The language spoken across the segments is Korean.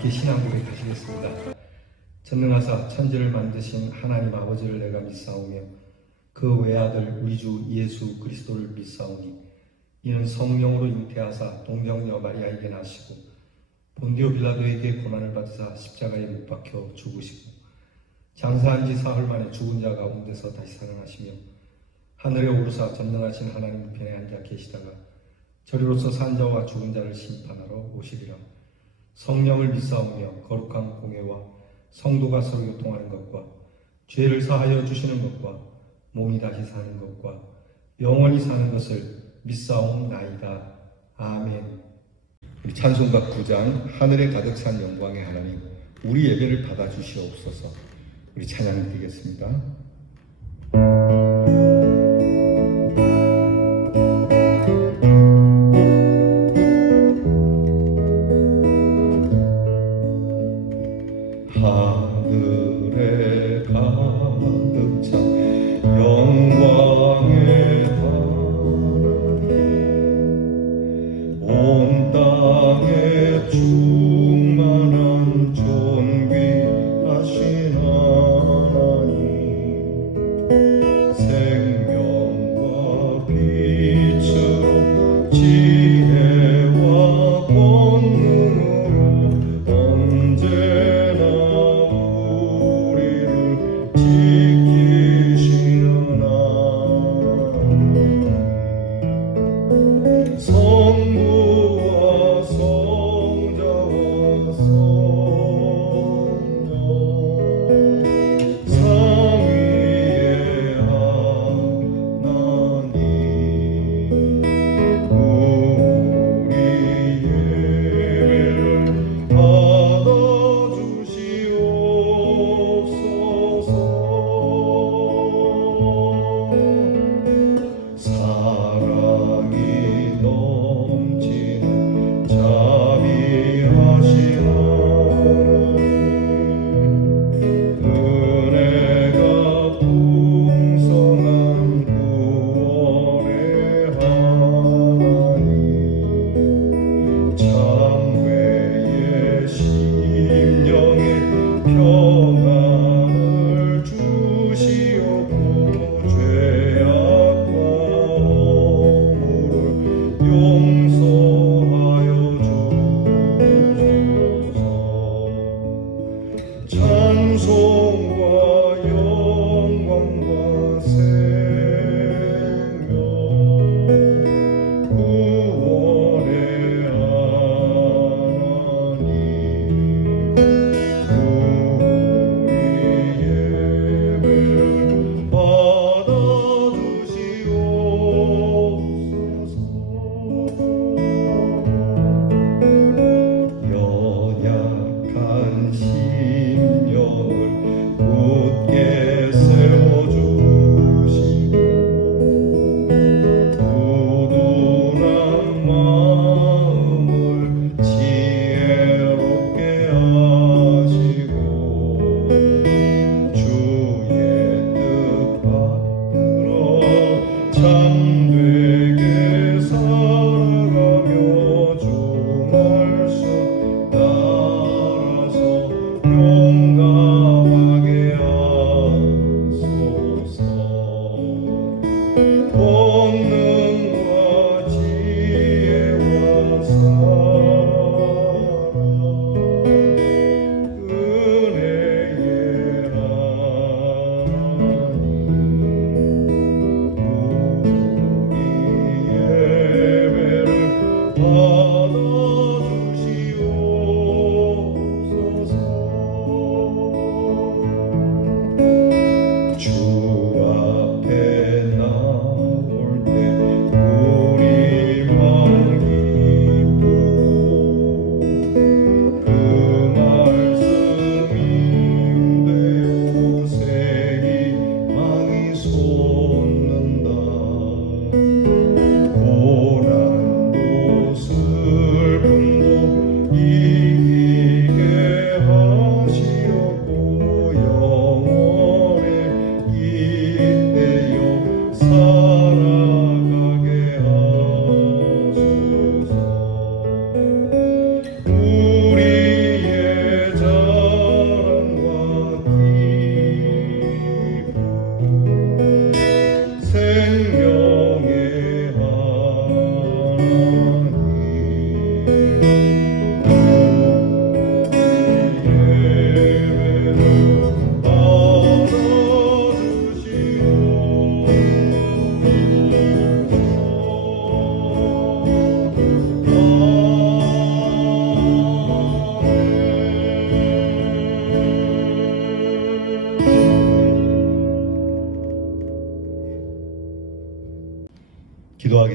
함께 신앙 고백하시겠습니다. 전능하사 천지를 만드신 하나님 아버지를 내가 믿사오며 그 외아들 우리 주 예수 그리스도를 믿사오니 이는 성령으로 잉태하사 동정녀 마리아에게 나시고 본디오 빌라도에게 고난을 받으사 십자가에 못 박혀 죽으시고 장사한 지 사흘 만에 죽은 자 가운데서 다시 살아나시며 하늘에 오르사 전능하신 하나님 우편에 앉아 계시다가 저리로서 산 자와 죽은 자를 심판하러 오시리라. 성령을 믿사오며 거룩한 공회와 성도가 서로 교통하는 것과 죄를 사하여 주시는 것과 몸이 다시 사는 것과 영원히 사는 것을 믿사옵나이다. 아멘. 우리 찬송가 9장 하늘에 가득 찬 영광의 하나님, 우리 예배를 받아주시옵소서. 우리 찬양 드리겠습니다. 하늘에 가득 찬 영광의 하나님, 온 땅에 충만한 존귀하신 하나님,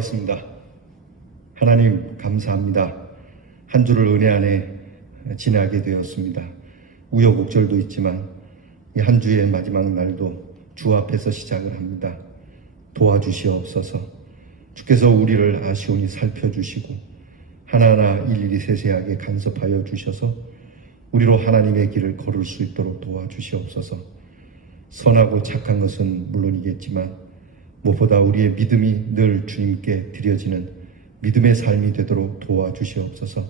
기도하겠습니다. 하나님 감사합니다. 한 주를 은혜 안에 지나게 되었습니다. 우여곡절도 있지만 이 한 주의 마지막 날도 주 앞에서 시작을 합니다. 도와주시옵소서. 주께서 우리를 아시오니 살펴주시고 하나하나 일일이 세세하게 간섭하여 주셔서 우리로 하나님의 길을 걸을 수 있도록 도와주시옵소서. 선하고 착한 것은 물론이겠지만 무엇보다 우리의 믿음이 늘 주님께 드려지는 믿음의 삶이 되도록 도와주시옵소서.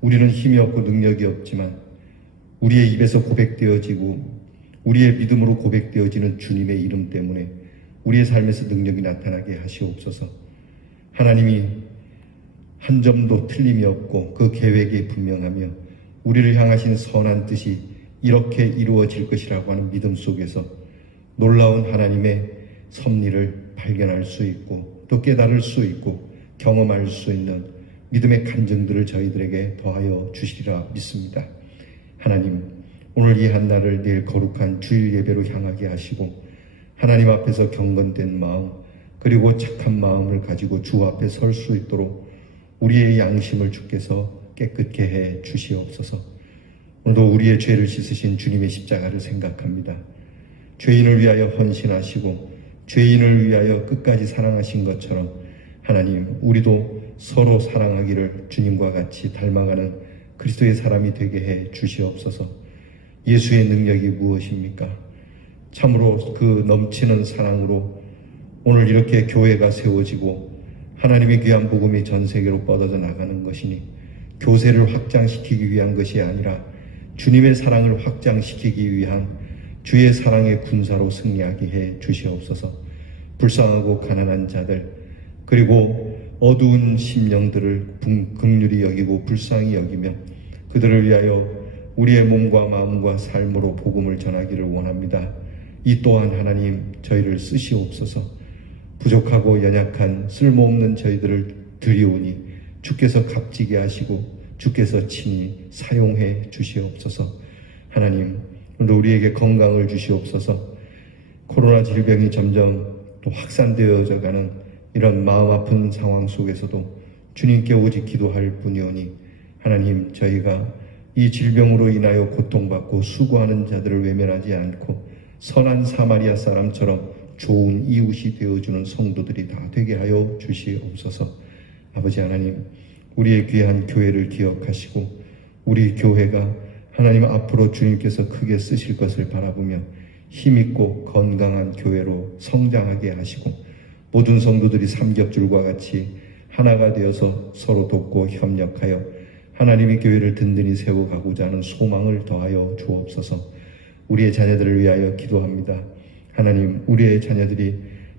우리는 힘이 없고 능력이 없지만 우리의 입에서 고백되어지고 우리의 믿음으로 고백되어지는 주님의 이름 때문에 우리의 삶에서 능력이 나타나게 하시옵소서. 하나님이 한 점도 틀림이 없고 그 계획이 분명하며 우리를 향하신 선한 뜻이 이렇게 이루어질 것이라고 하는 믿음 속에서 놀라운 하나님의 섭리를 발견할 수 있고 또 깨달을 수 있고 경험할 수 있는 믿음의 간증들을 저희들에게 더하여 주시리라 믿습니다. 하나님, 오늘 이 한날을 내일 거룩한 주일 예배로 향하게 하시고 하나님 앞에서 경건된 마음 그리고 착한 마음을 가지고 주 앞에 설 수 있도록 우리의 양심을 주께서 깨끗게 해 주시옵소서. 오늘도 우리의 죄를 씻으신 주님의 십자가를 생각합니다. 죄인을 위하여 헌신하시고 죄인을 위하여 끝까지 사랑하신 것처럼 하나님, 우리도 서로 사랑하기를 주님과 같이 닮아가는 그리스도의 사람이 되게 해 주시옵소서. 예수의 능력이 무엇입니까? 참으로 그 넘치는 사랑으로 오늘 이렇게 교회가 세워지고 하나님의 귀한 복음이 전 세계로 뻗어져 나가는 것이니 교세를 확장시키기 위한 것이 아니라 주님의 사랑을 확장시키기 위한 주의 사랑의 군사로 승리하게 해 주시옵소서. 불쌍하고 가난한 자들 그리고 어두운 심령들을 긍휼히 여기고 불쌍히 여기며 그들을 위하여 우리의 몸과 마음과 삶으로 복음을 전하기를 원합니다. 이 또한 하나님 저희를 쓰시옵소서. 부족하고 연약한 쓸모없는 저희들을 드리오니 주께서 값지게 하시고 주께서 친히 사용해 주시옵소서. 하나님, 오늘도 우리에게 건강을 주시옵소서. 코로나 질병이 점점 또 확산되어져 가는 이런 마음 아픈 상황 속에서도 주님께 오직 기도할 뿐이오니 하나님, 저희가 이 질병으로 인하여 고통받고 수고하는 자들을 외면하지 않고 선한 사마리아 사람처럼 좋은 이웃이 되어주는 성도들이 다 되게 하여 주시옵소서. 아버지 하나님, 우리의 귀한 교회를 기억하시고 우리 교회가 하나님 앞으로 주님께서 크게 쓰실 것을 바라보며 힘있고 건강한 교회로 성장하게 하시고 모든 성도들이 삼겹줄과 같이 하나가 되어서 서로 돕고 협력하여 하나님의 교회를 든든히 세워가고자 하는 소망을 더하여 주옵소서. 우리의 자녀들을 위하여 기도합니다. 하나님, 우리의 자녀들이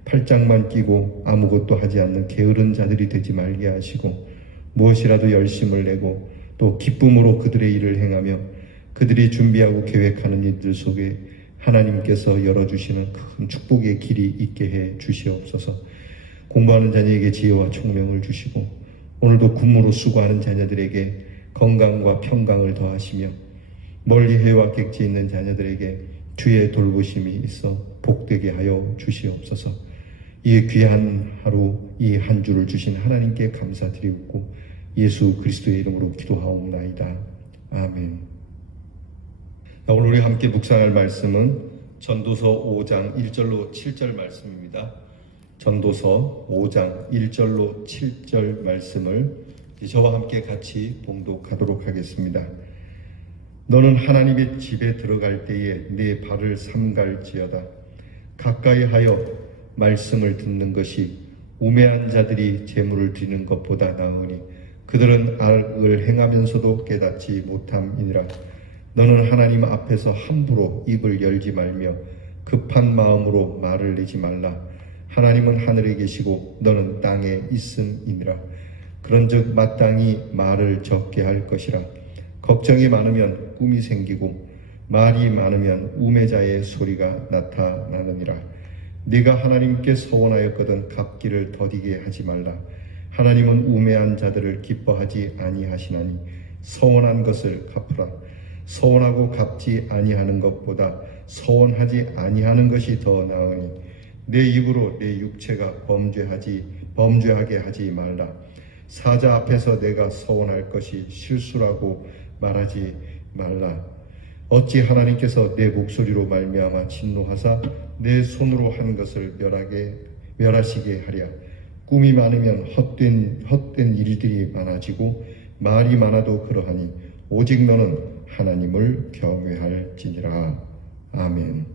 팔짱만 끼고 아무것도 하지 않는 게으른 자들이 되지 말게 하시고 무엇이라도 열심을 내고 또 기쁨으로 그들의 일을 행하며 그들이 준비하고 계획하는 일들 속에 하나님께서 열어주시는 큰 축복의 길이 있게 해 주시옵소서. 공부하는 자녀에게 지혜와 총명을 주시고 오늘도 군무로 수고하는 자녀들에게 건강과 평강을 더하시며 멀리 해와 객지 있는 자녀들에게 주의 돌보심이 있어 복되게 하여 주시옵소서. 이 귀한 하루, 이 한 주를 주신 하나님께 감사드리고 예수 그리스도의 이름으로 기도하옵나이다. 아멘. 오늘 우리 함께 묵상할 말씀은 전도서 5장 1절로 7절 말씀입니다. 전도서 5장 1절로 7절 말씀을 저와 함께 같이 봉독하도록 하겠습니다. 너는 하나님의 집에 들어갈 때에 네 발을 삼갈지어다. 가까이 하여 말씀을 듣는 것이 우매한 자들이 재물을 드리는 것보다 나으니 그들은 악을 행하면서도 깨닫지 못함이니라. 너는 하나님 앞에서 함부로 입을 열지 말며 급한 마음으로 말을 내지 말라. 하나님은 하늘에 계시고 너는 땅에 있음이니라. 그런즉 마땅히 말을 적게 할 것이라. 걱정이 많으면 꿈이 생기고 말이 많으면 우매자의 소리가 나타나느니라. 네가 하나님께 서원하였거든 갚기를 더디게 하지 말라. 하나님은 우매한 자들을 기뻐하지 아니하시나니 서원한 것을 갚으라. 서원하고 갚지 아니하는 것보다 서원하지 아니하는 것이 더 나으니 내 입으로 내 육체가 범죄하지 범죄하게 하지 말라. 사자 앞에서 내가 서원할 것이 실수라고 말하지 말라. 어찌 하나님께서 내 목소리로 말미암아 진노하사 내 손으로 한 것을 멸하시게 하랴. 꿈이 많으면 헛된 일들이 많아지고 말이 많아도 그러하니 오직 너는 하나님을 경외할지니라. 아멘.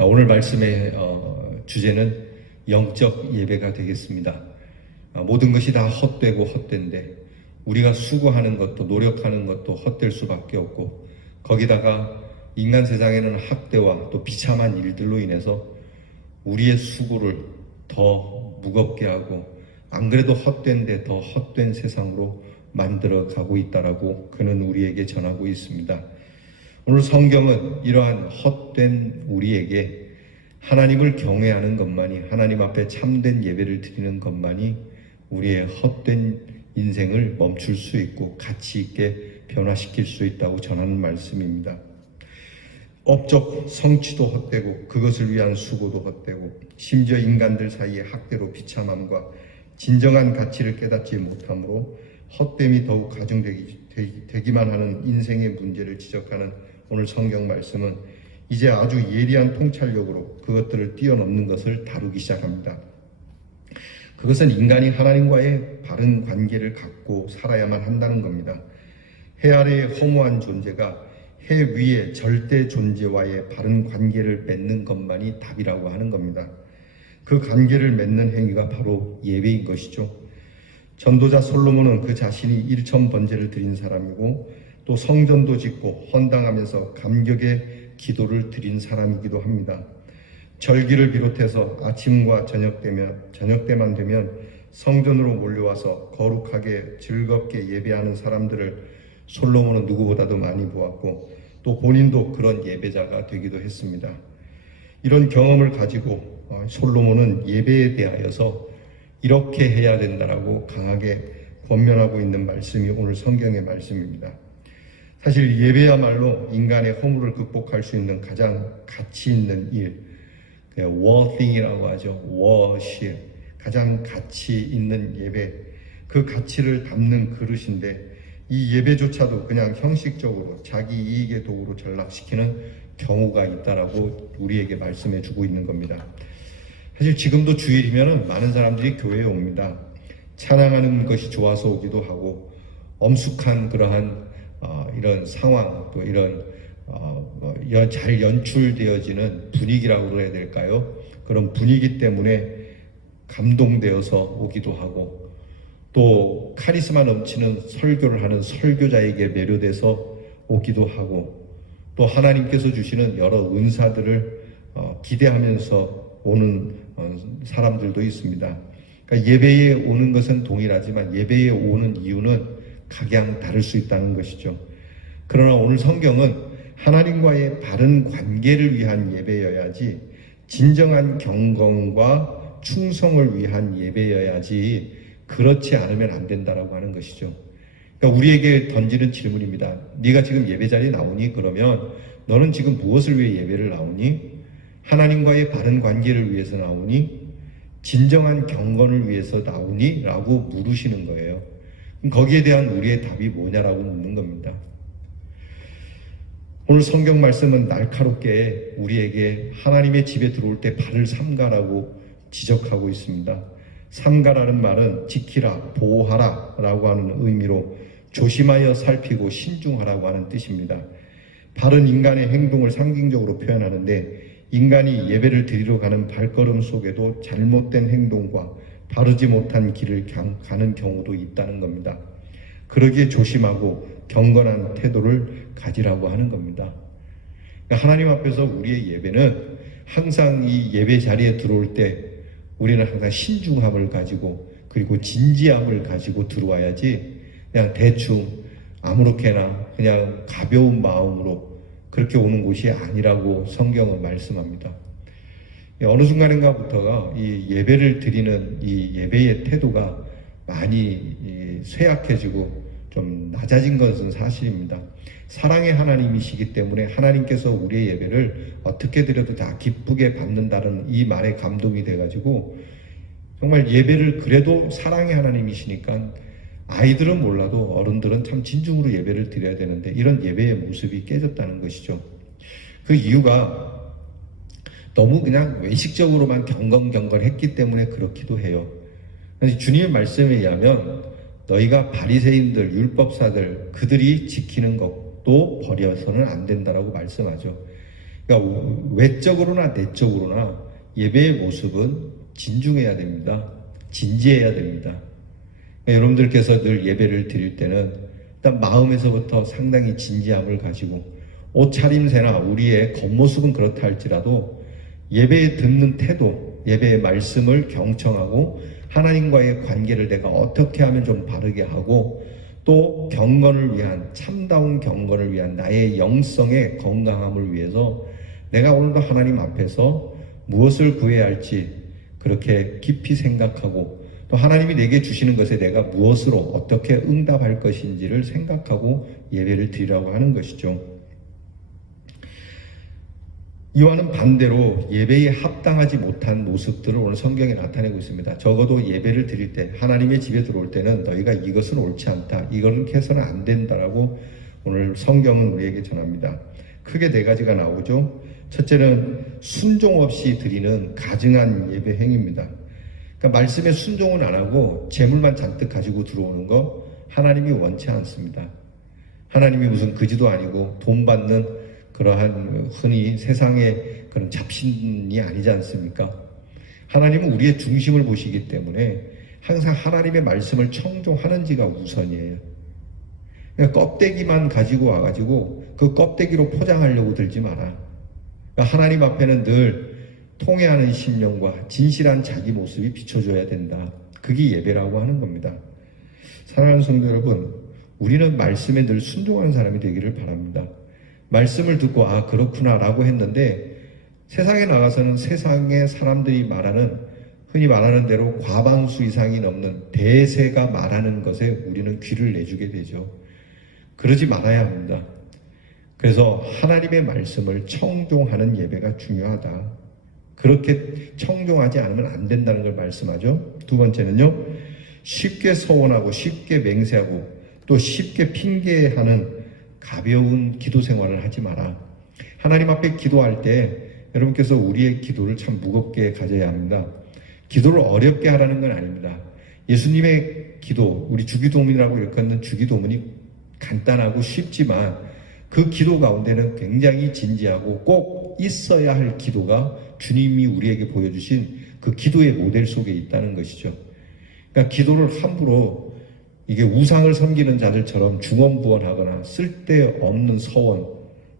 오늘 말씀의 주제는 영적 예배가 되겠습니다. 모든 것이 다 헛되고 헛된데 우리가 수고하는 것도 노력하는 것도 헛될 수밖에 없고, 거기다가 인간 세상에는 학대와 또 비참한 일들로 인해서 우리의 수고를 더 무겁게 하고 안 그래도 헛된데 더 헛된 세상으로 만들어 가고 있다라고 그는 우리에게 전하고 있습니다. 오늘 성경은 이러한 헛된 우리에게 하나님을 경외하는 것만이, 하나님 앞에 참된 예배를 드리는 것만이 우리의 헛된 인생을 멈출 수 있고 가치 있게 변화시킬 수 있다고 전하는 말씀입니다. 업적 성취도 헛되고 그것을 위한 수고도 헛되고 심지어 인간들 사이의 학대로 비참함과 진정한 가치를 깨닫지 못함으로 헛됨이 더욱 가중되기만 하는 인생의 문제를 지적하는 오늘 성경 말씀은 이제 아주 예리한 통찰력으로 그것들을 뛰어넘는 것을 다루기 시작합니다. 그것은 인간이 하나님과의 바른 관계를 갖고 살아야만 한다는 겁니다. 해 아래의 허무한 존재가 해 위의 절대 존재와의 바른 관계를 맺는 것만이 답이라고 하는 겁니다. 그 관계를 맺는 행위가 바로 예배인 것이죠. 전도자 솔로몬은 그 자신이 일천 번제를 드린 사람이고 또 성전도 짓고 헌당하면서 감격의 기도를 드린 사람이기도 합니다. 절기를 비롯해서 아침과 저녁 때만 되면 성전으로 몰려와서 거룩하게 즐겁게 예배하는 사람들을 솔로몬은 누구보다도 많이 보았고 또 본인도 그런 예배자가 되기도 했습니다. 이런 경험을 가지고 솔로몬은 예배에 대하여서 이렇게 해야 된다라고 강하게 권면하고 있는 말씀이 오늘 성경의 말씀입니다. 사실 예배야말로 인간의 허물을 극복할 수 있는 가장 가치 있는 일, worthing이라고 하죠. worship, 가장 가치 있는 예배, 그 가치를 담는 그릇인데 이 예배조차도 그냥 형식적으로 자기 이익의 도구로 전락시키는 경우가 있다라고 우리에게 말씀해 주고 있는 겁니다. 사실 지금도 주일이면 많은 사람들이 교회에 옵니다. 찬양하는 것이 좋아서 오기도 하고 엄숙한 그러한 이런 상황 또 이런 잘 연출되어지는 분위기라고 그래야 될까요? 그런 분위기 때문에 감동되어서 오기도 하고 또 카리스마 넘치는 설교를 하는 설교자에게 매료돼서 오기도 하고 또 하나님께서 주시는 여러 은사들을 기대하면서 오는 사람들도 있습니다. 그러니까 예배에 오는 것은 동일하지만 예배에 오는 이유는 각양 다를 수 있다는 것이죠. 그러나 오늘 성경은 하나님과의 바른 관계를 위한 예배여야지 진정한 경건과 충성을 위한 예배여야지 그렇지 않으면 안 된다라고 하는 것이죠. 그러니까 우리에게 던지는 질문입니다. 네가 지금 예배 자리에 나오니? 그러면 너는 지금 무엇을 위해 예배를 나오니? 하나님과의 바른 관계를 위해서 나오니? 진정한 경건을 위해서 나오니? 라고 물으시는 거예요. 거기에 대한 우리의 답이 뭐냐라고 묻는 겁니다. 오늘 성경 말씀은 날카롭게 우리에게 하나님의 집에 들어올 때 발을 삼가라고 지적하고 있습니다. 삼가라는 말은 지키라, 보호하라 라고 하는 의미로 조심하여 살피고 신중하라고 하는 뜻입니다. 발은 인간의 행동을 상징적으로 표현하는데 인간이 예배를 드리러 가는 발걸음 속에도 잘못된 행동과 바르지 못한 길을 가는 경우도 있다는 겁니다. 그러기에 조심하고 경건한 태도를 가지라고 하는 겁니다. 그러니까 하나님 앞에서 우리의 예배는 항상 이 예배 자리에 들어올 때 우리는 항상 신중함을 가지고 그리고 진지함을 가지고 들어와야지 그냥 대충 아무렇게나 그냥 가벼운 마음으로 그렇게 오는 곳이 아니라고 성경은 말씀합니다. 어느 순간인가부터가 이 예배를 드리는 이 예배의 태도가 많이 쇠약해지고 좀 낮아진 것은 사실입니다. 사랑의 하나님이시기 때문에 하나님께서 우리의 예배를 어떻게 드려도 다 기쁘게 받는다는 이 말에 감동이 돼가지고 정말 예배를 그래도 사랑의 하나님이시니까 아이들은 몰라도 어른들은 참 진중으로 예배를 드려야 되는데 이런 예배의 모습이 깨졌다는 것이죠. 그 이유가 너무 그냥 외식적으로만 경건했기 때문에 그렇기도 해요. 주님의 말씀에 의하면 너희가 바리새인들, 율법사들 그들이 지키는 것도 버려서는 안 된다라고 말씀하죠. 그러니까 외적으로나 내적으로나 예배의 모습은 진중해야 됩니다. 진지해야 됩니다. 그러니까 여러분들께서 늘 예배를 드릴 때는 일단 마음에서부터 상당히 진지함을 가지고 옷차림새나 우리의 겉모습은 그렇다 할지라도 예배에 듣는 태도, 예배의 말씀을 경청하고 하나님과의 관계를 내가 어떻게 하면 좀 바르게 하고 또 경건을 위한 참다운 경건을 위한 나의 영성의 건강함을 위해서 내가 오늘도 하나님 앞에서 무엇을 구해야 할지 그렇게 깊이 생각하고 또 하나님이 내게 주시는 것에 내가 무엇으로 어떻게 응답할 것인지를 생각하고 예배를 드리라고 하는 것이죠. 이와는 반대로 예배에 합당하지 못한 모습들을 오늘 성경에 나타내고 있습니다. 적어도 예배를 드릴 때 하나님의 집에 들어올 때는 너희가 이것은 옳지 않다, 이렇게 해서는 안 된다라고 오늘 성경은 우리에게 전합니다. 크게 네 가지가 나오죠. 첫째는 순종 없이 드리는 가증한 예배 행위입니다. 그러니까 말씀에 순종은 안 하고 재물만 잔뜩 가지고 들어오는 거 하나님이 원치 않습니다. 하나님이 무슨 그지도 아니고 돈 받는 그러한 흔히 세상의 그런 잡신이 아니지 않습니까? 하나님은 우리의 중심을 보시기 때문에 항상 하나님의 말씀을 청종하는지가 우선이에요. 그러니까 껍데기만 가지고 와가지고 그 껍데기로 포장하려고 들지 마라. 그러니까 하나님 앞에는 늘 통회하는 심령과 진실한 자기 모습이 비춰줘야 된다. 그게 예배라고 하는 겁니다. 사랑하는 성도 여러분, 우리는 말씀에 늘 순종하는 사람이 되기를 바랍니다. 말씀을 듣고 아 그렇구나 라고 했는데 세상에 나가서는 세상의 사람들이 말하는 흔히 말하는 대로 과반수 이상이 넘는 대세가 말하는 것에 우리는 귀를 내주게 되죠. 그러지 말아야 합니다. 그래서 하나님의 말씀을 청종하는 예배가 중요하다. 그렇게 청종하지 않으면 안 된다는 걸 말씀하죠. 두 번째는요, 쉽게 서원하고 쉽게 맹세하고 또 쉽게 핑계하는 가벼운 기도 생활을 하지 마라. 하나님 앞에 기도할 때 여러분께서 우리의 기도를 참 무겁게 가져야 합니다. 기도를 어렵게 하라는 건 아닙니다. 예수님의 기도, 우리 주기도문이라고 일컫는 주기도문이 간단하고 쉽지만 그 기도 가운데는 굉장히 진지하고 꼭 있어야 할 기도가 주님이 우리에게 보여주신 그 기도의 모델 속에 있다는 것이죠. 그러니까 기도를 함부로 이게 우상을 섬기는 자들처럼 중언부언하거나 쓸데없는 서원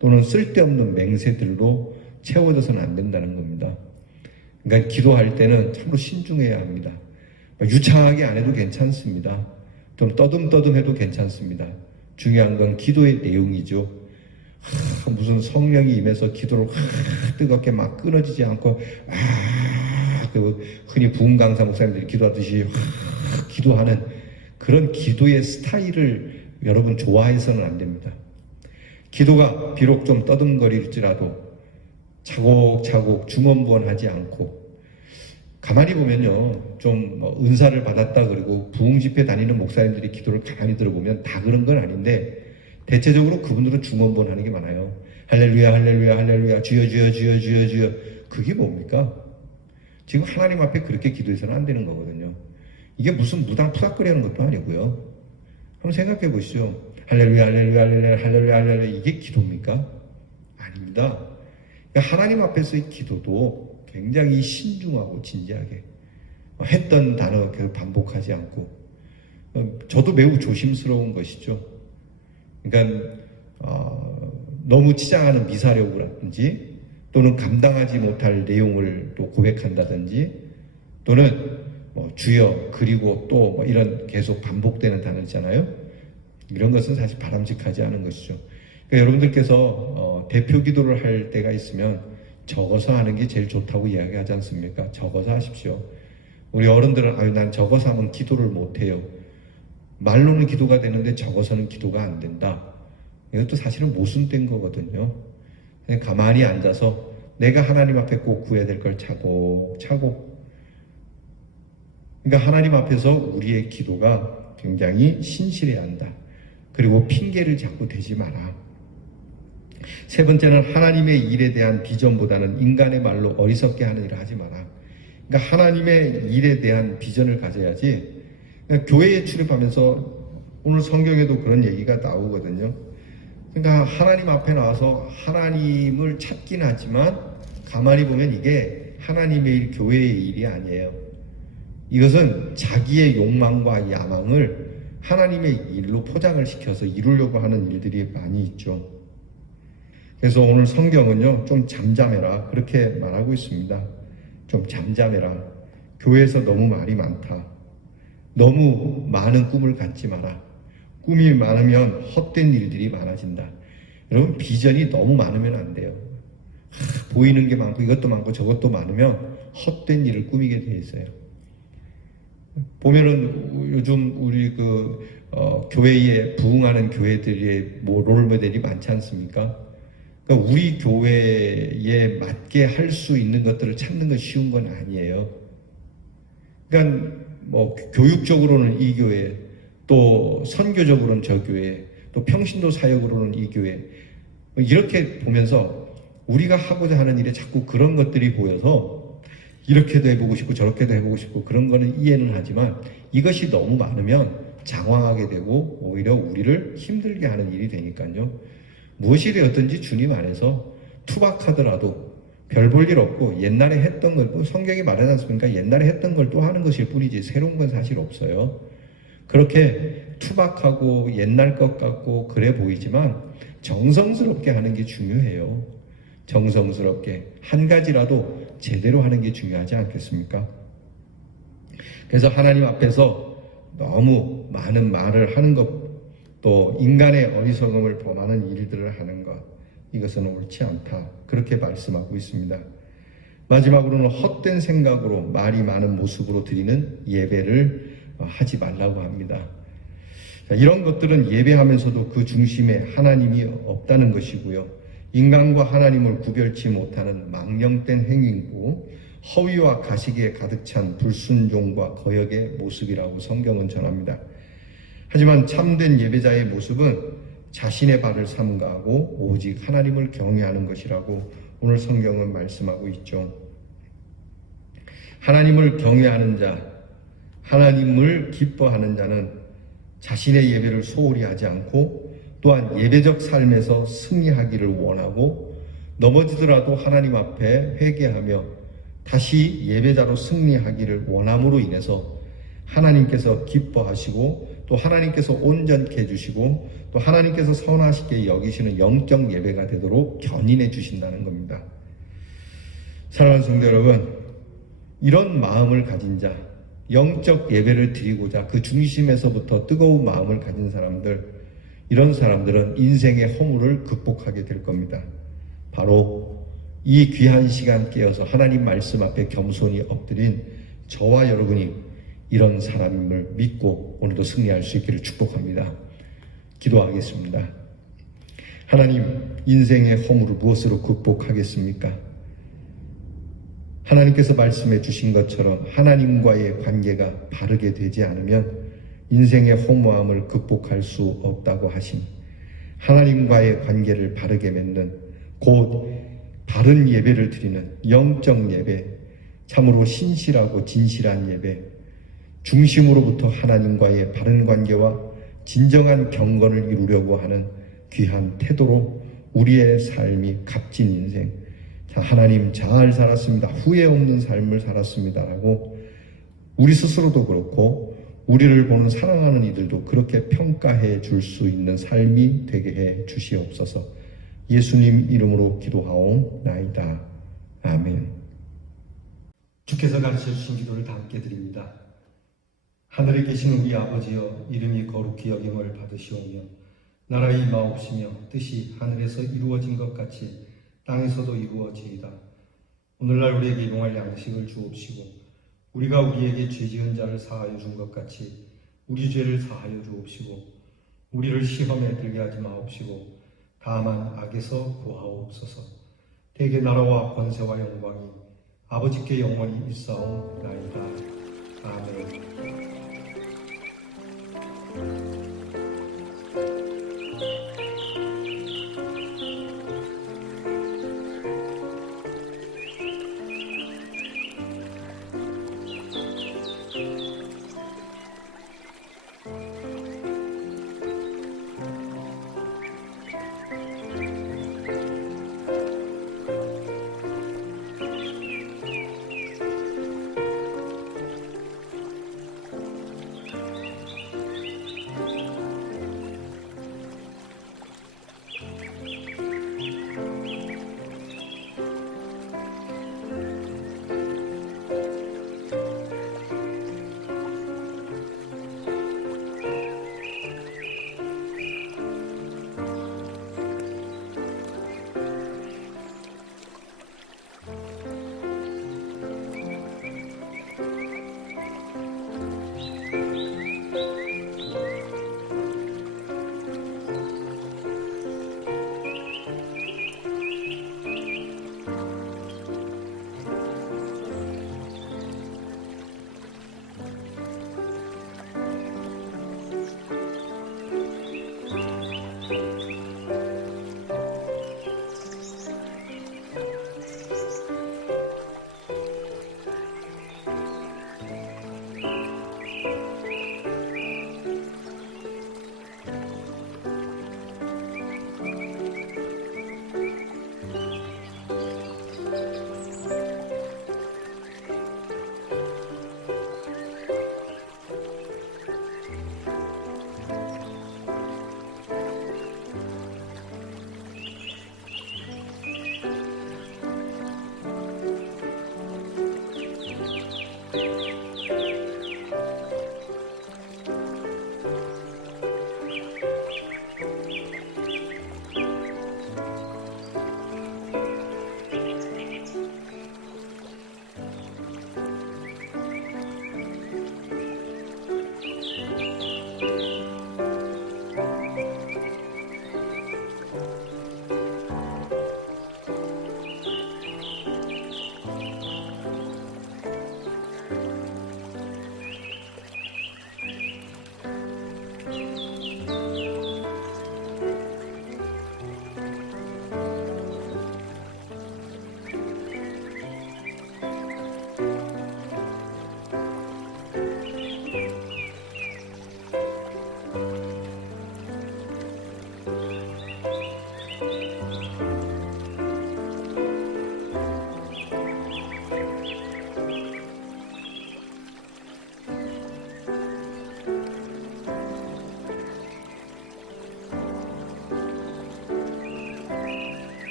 또는 쓸데없는 맹세들로 채워져서는 안 된다는 겁니다. 그러니까 기도할 때는 참으로 신중해야 합니다. 유창하게 안 해도 괜찮습니다. 좀 떠듬떠듬해도 괜찮습니다. 중요한 건 기도의 내용이죠. 무슨 성령이 임해서 기도를 뜨겁게 막 끊어지지 않고 그 흔히 부흥 강사 목사님들이 기도하듯이 기도하는 그런 기도의 스타일을 여러분 좋아해서는 안 됩니다. 기도가 비록 좀 떠듬거릴지라도 차곡차곡 중언부언하지 않고 가만히 보면요, 좀 은사를 받았다 그리고 부흥 집회 다니는 목사님들이 기도를 가만히 들어보면 다 그런 건 아닌데 대체적으로 그분들은 중언부언하는 게 많아요. 할렐루야 할렐루야 할렐루야 주여 주여 주여 주여 주여. 그게 뭡니까? 지금 하나님 앞에 그렇게 기도해서는 안 되는 거거든요. 이게 무슨 무당 푸닥거리는 것도 아니고요. 한번 생각해 보시죠. 할렐루야 할렐루야 할렐루야 할렐루야 할렐루야 이게 기도입니까? 아닙니다. 그러니까 하나님 앞에서의 기도도 굉장히 신중하고 진지하게 했던 단어 계속 반복하지 않고 저도 매우 조심스러운 것이죠. 그러니까 너무 치장하는 미사력이라든지 또는 감당하지 못할 내용을 또 고백한다든지 또는 주여 그리고 또 이런 계속 반복되는 단어잖아요. 이런 것은 사실 바람직하지 않은 것이죠. 그러니까 여러분들께서 대표 기도를 할 때가 있으면 적어서 하는 게 제일 좋다고 이야기하지 않습니까? 적어서 하십시오. 우리 어른들은 난 적어서 하면 기도를 못해요. 말로는 기도가 되는데 적어서는 기도가 안 된다. 이것도 사실은 모순된 거거든요. 그냥 가만히 앉아서 내가 하나님 앞에 꼭 구해야 될 걸 차곡차곡. 그러니까 하나님 앞에서 우리의 기도가 굉장히 신실해야 한다. 그리고 핑계를 자꾸 대지 마라. 세 번째는 하나님의 일에 대한 비전보다는 인간의 말로 어리석게 하는 일을 하지 마라. 그러니까 하나님의 일에 대한 비전을 가져야지. 그러니까 교회에 출입하면서 오늘 성경에도 그런 얘기가 나오거든요. 그러니까 하나님 앞에 나와서 하나님을 찾긴 하지만 가만히 보면 이게 하나님의 일, 교회의 일이 아니에요. 이것은 자기의 욕망과 야망을 하나님의 일로 포장을 시켜서 이루려고 하는 일들이 많이 있죠. 그래서 오늘 성경은요, 좀 잠잠해라 그렇게 말하고 있습니다. 좀 잠잠해라. 교회에서 너무 말이 많다. 너무 많은 꿈을 갖지 마라. 꿈이 많으면 헛된 일들이 많아진다. 여러분, 비전이 너무 많으면 안 돼요. 보이는 게 많고 이것도 많고 저것도 많으면 헛된 일을 꾸미게 돼 있어요. 보면은 요즘 우리 교회에 부흥하는 교회들의 롤모델이 많지 않습니까? 그러니까 우리 교회에 맞게 할 수 있는 것들을 찾는 건 쉬운 건 아니에요. 그러니까 교육적으로는 이 교회, 또 선교적으로는 저 교회, 또 평신도 사역으로는 이 교회, 이렇게 보면서 우리가 하고자 하는 일에 자꾸 그런 것들이 보여서 이렇게도 해보고 싶고 저렇게도 해보고 싶고 그런 거는 이해는 하지만 이것이 너무 많으면 장황하게 되고 오히려 우리를 힘들게 하는 일이 되니까요. 무엇이 되었든지 주님 안에서 투박하더라도 별 볼 일 없고 옛날에 했던 걸, 성경이 말하지 않습니까? 옛날에 했던 걸 또 하는 것일 뿐이지 새로운 건 사실 없어요. 그렇게 투박하고 옛날 것 같고 그래 보이지만 정성스럽게 하는 게 중요해요. 정성스럽게 한 가지라도 제대로 하는 게 중요하지 않겠습니까? 그래서 하나님 앞에서 너무 많은 말을 하는 것, 또 인간의 어리석음을 범하는 일들을 하는 것, 이것은 옳지 않다. 그렇게 말씀하고 있습니다. 마지막으로는 헛된 생각으로 말이 많은 모습으로 드리는 예배를 하지 말라고 합니다. 이런 것들은 예배하면서도 그 중심에 하나님이 없다는 것이고요. 인간과 하나님을 구별치 못하는 망령된 행위이고 허위와 가식에 가득 찬 불순종과 거역의 모습이라고 성경은 전합니다. 하지만 참된 예배자의 모습은 자신의 발을 삼가하고 오직 하나님을 경외하는 것이라고 오늘 성경은 말씀하고 있죠. 하나님을 경외하는 자, 하나님을 기뻐하는 자는 자신의 예배를 소홀히 하지 않고 또한 예배적 삶에서 승리하기를 원하고 넘어지더라도 하나님 앞에 회개하며 다시 예배자로 승리하기를 원함으로 인해서 하나님께서 기뻐하시고 또 하나님께서 온전케 해주시고 또 하나님께서 선하시게 여기시는 영적 예배가 되도록 견인해 주신다는 겁니다. 사랑하는 성도 여러분, 이런 마음을 가진 자, 영적 예배를 드리고자 그 중심에서부터 뜨거운 마음을 가진 사람들, 이런 사람들은 인생의 허물을 극복하게 될 겁니다. 바로 이 귀한 시간 깨어서 하나님 말씀 앞에 겸손히 엎드린 저와 여러분이 이런 사람임을 믿고 오늘도 승리할 수 있기를 축복합니다. 기도하겠습니다. 하나님, 인생의 허물을 무엇으로 극복하겠습니까? 하나님께서 말씀해 주신 것처럼 하나님과의 관계가 바르게 되지 않으면 인생의 허무함을 극복할 수 없다고 하심. 하나님과의 관계를 바르게 맺는, 곧 바른 예배를 드리는 영적 예배, 참으로 신실하고 진실한 예배, 중심으로부터 하나님과의 바른 관계와 진정한 경건을 이루려고 하는 귀한 태도로 우리의 삶이 값진 인생, 하나님 잘 살았습니다, 후회 없는 삶을 살았습니다 라고 우리 스스로도 그렇고 우리를 보는 사랑하는 이들도 그렇게 평가해 줄 수 있는 삶이 되게 해 주시옵소서. 예수님 이름으로 기도하옵나이다. 아멘. 주께서 가르쳐 주신 기도를 다 함께 드립니다. 하늘에 계신 우리 아버지여, 이름이 거룩히 여김을 받으시오며 나라에 임하옵시며 뜻이 하늘에서 이루어진 것 같이 땅에서도 이루어지이다. 오늘날 우리에게 일용할 양식을 주옵시고 우리가 우리에게 죄 지은 자를 사하여 준 것 같이 우리 죄를 사하여 주옵시고 우리를 시험에 들게 하지 마옵시고 다만 악에서 구하옵소서. 대개 나라와 권세와 영광이 아버지께 영원히 있사옵나이다. 아멘.